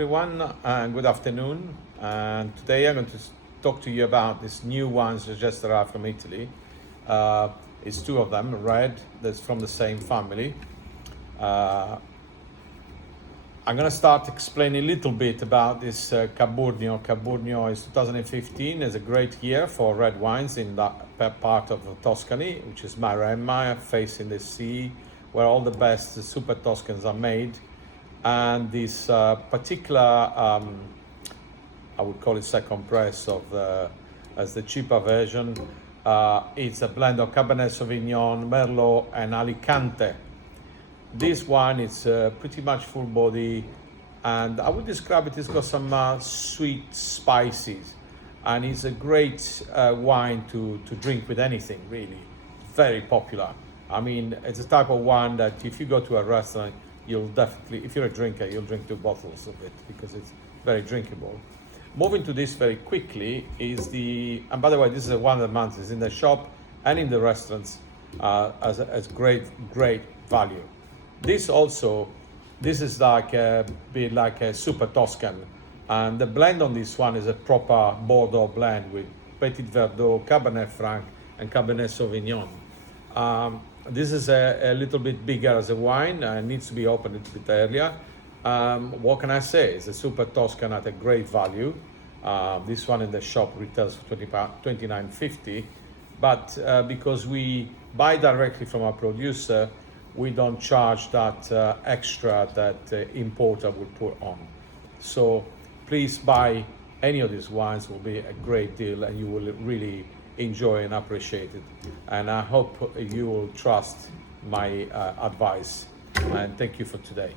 everyone, and good afternoon. And today I'm going to talk to you about this new wines that just arrived from Italy. It's two of them, red, that's from the same family. I'm going to start explaining a little bit about this Caburnio. Caburnio is 2015, is a great year for red wines in that part of Tuscany, which is Maremma, facing the sea, where all the best super Tuscans are made. And this particular, I would call it second press as the cheaper version. It's a blend of Cabernet Sauvignon, Merlot, and Alicante. This wine is pretty much full body, and I would describe it's got some sweet spices, and it's a great wine to drink with anything, really. Very popular. I mean, it's a type of wine that if you go to a restaurant, you'll definitely, if you're a drinker, you'll drink 2 bottles of it because it's very drinkable. Moving to this very quickly is and by the way, this is one of the months, it's in the shop and in the restaurants as great value. This is like a bit like a super Tuscan, and the blend on this one is a proper Bordeaux blend with Petit Verdot, Cabernet Franc, and Cabernet Sauvignon. This is a little bit bigger as a wine and needs to be opened a little bit earlier. What can I say? It's a super Tuscan at a great value. This one in the shop retails for $29.50, but because we buy directly from our producer, we don't charge that extra that importer would put on. So please buy any of these wines, will be a great deal and you will really enjoy and appreciate it. And I hope you will trust my advice, and thank you for today.